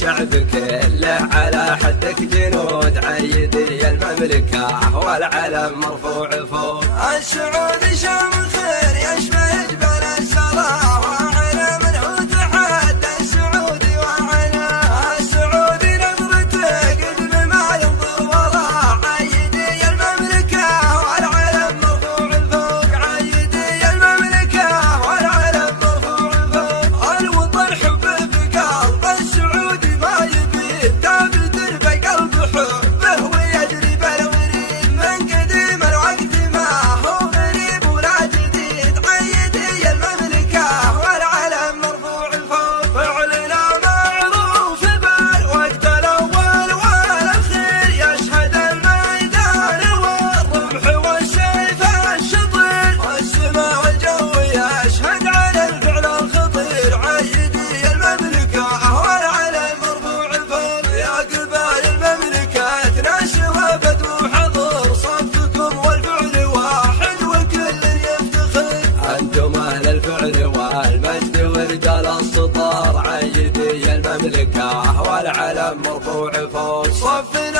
الشعب كله على حدك جنود، عيدي المملكة والعلم مرفوع فوق. السعودي شام الخير يشبه جبل السراء، وعلم هو تحدى السعودي وعلاه. السعودي نظرته قدم ما ينظر وراء، عيدي المملكة والعلم مرفوع فوق. عيدي المملكة والعلم مرفوع فوق. الوطن حبه بقلب السعودي ما يبيه، ثابت بقلب حبه ويجري بالوريد. من قديم الوقت ما هو غريب ولا جديد، عيدي المملكة والعلم مرفوع فوق. فعلنا معروف بالوقت الأول والأخير، يشهد الميدان والرمح والسيف الشطير، والسماء والجو يشهد على الفعل الخطير. عيدي المملكة والعلم مرفوع فوق. يا قبائل المملكة تناشوا بدو حضور، صفكم والفعل واحد وكل يفتخر. أنتم أهل الفعل والمجد ورجال السطار، عيدي المملكة والعلم مرفوع فوق. صفنا